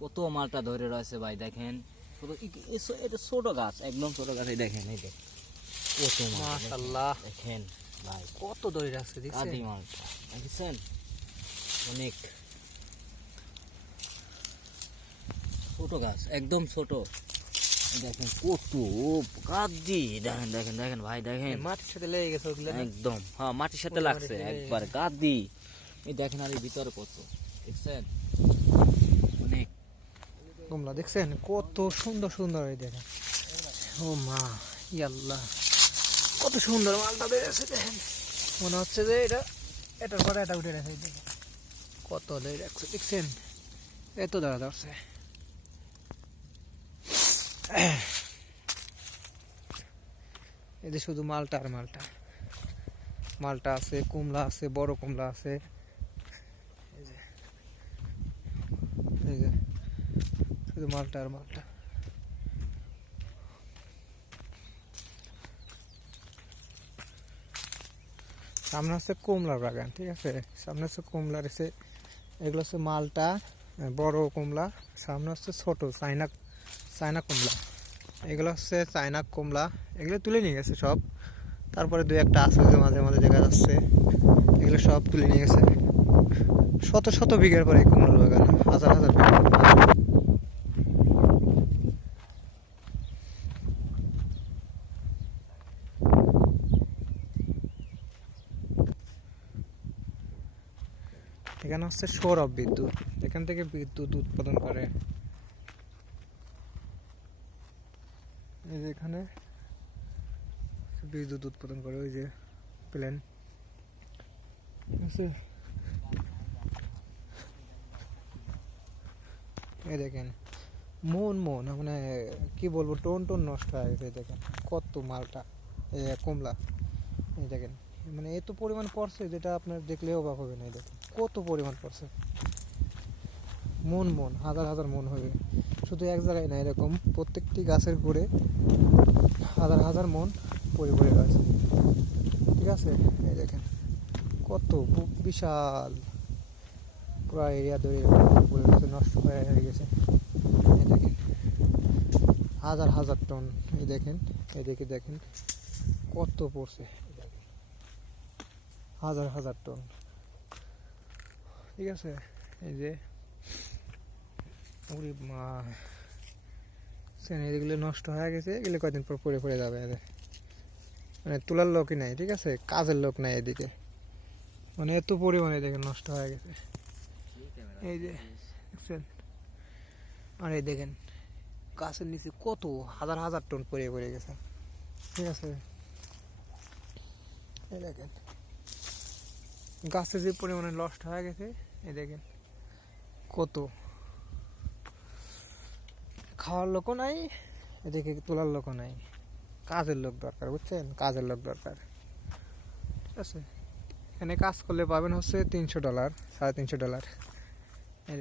কত মালটা ধরে রয়েছে ভাই দেখেন। এটা ছোট গাছ, একদম ছোট গাছ। এই দেখেন, এই দেখেন কত মাশাআল্লাহ, দেখেন ভাই কত ধরে রাখছে দেখছেন? আদি মালটা দেখছেন, অনেক ছোট গাছ, একদম ছোট। দেখেন কত কাদি, দেখেন দেখেন দেখেন ভাই দেখেন, মাটির সাথে লেগে গেছে ওগুলো না? একদম হ্যাঁ মাটির সাথে লাগছে একবার কাদি। এই দেখেন আর এই ভিতরে কত দেখছেন, অনেক কমলা দেখছেন কত সুন্দর সুন্দর। এই দেখেন, ও মা ইয়াল্লাহ, কত সুন্দর মালটা বেরিয়েছে দেখেন। মনে হচ্ছে যে এটার পরে এটা উঠে রেখে দেখেন কত ধরে রাখছে দেখছেন, এত ধরা ধরছে। এই যে শুধু মালটা আর মালটা, মালটা আছে, কুমড়া আছে, বড় কুমড়া আছে। এই যে শুধু মালটা আর মালটা। সামনে হচ্ছে কমলার বাগান, ঠিক আছে, সামনে হচ্ছে কমলার এসে, এগুলো হচ্ছে মালটা বড় কমলা, সামনে হচ্ছে ছোট চায়না কমলা। এগুলো হচ্ছে চায়না কমলা, এগুলো তুলে নিয়ে গেছে সব। তারপরে দুই একটা আছে যে মাঝে মাঝে দেখা যাচ্ছে, এগুলো সব তুলে নিয়ে গেছে। শত শত বিঘার পরে কমলার বাগান, হাজার হাজার বিঘা। এখানে হচ্ছে সৌর বিদ্যুৎ, এখান থেকে বিদ্যুৎ উৎপাদন করে। এই যে এখানে বিদ্যুৎ উৎপাদন করে, ওই যে প্লেন আছে। এই দেখেন মন মানে কি বলবো, টোন নষ্ট হয়ে গেছে। দেখেন কত মালটা, এই কমলা, এই দেখেন মানে এত পরিমাণ পড়ছে যেটা আপনার দেখলে অবাক হবে না। দেখেন কত পরিমাণ পড়ছে, মন হাজার হাজার মন হবে। শুধু এক জায়গায় না, এরকম প্রত্যেকটি গাছের গোড়ে হাজার হাজার মন পড়ে পড়ে রয়েছে, ঠিক আছে। এই দেখেন কত বিশাল পুরো এরিয়া ধরে পড়ে গেছে, নষ্ট হয়ে গেছে। এই দেখেন হাজার হাজার টন। এই দেখেন, এদিকে দেখেন কত পড়ছে, হাজার হাজার টন, ঠিক আছে। এই যে মা এগুলো নষ্ট হয়ে গেছে, এগুলো কয়দিন পর পড়ে পড়ে যাবে। মানে তোলার লোকই নাই, ঠিক আছে, কাজের লোক নাই এদিকে, মানে এত পরিমাণে দেখেন নষ্ট হয়ে গেছে। এই যে দেখছেন, আর এই দেখেন গাছের নিচে কত হাজার হাজার টন পড়ে পড়ে গেছে, ঠিক আছে। এই দেখেন গাছে যে পরিমাণে নষ্ট হয়ে গেছে, এই দেখেন কত, খাওয়ার লোকও নাই, এদিকে তোলার লোকও নাই, কাজের লোক দরকার, বুঝছেন, কাজের লোক দরকার, ঠিক আছে। এখানে কাজ করলে পাবেন হচ্ছে $300, $350। এই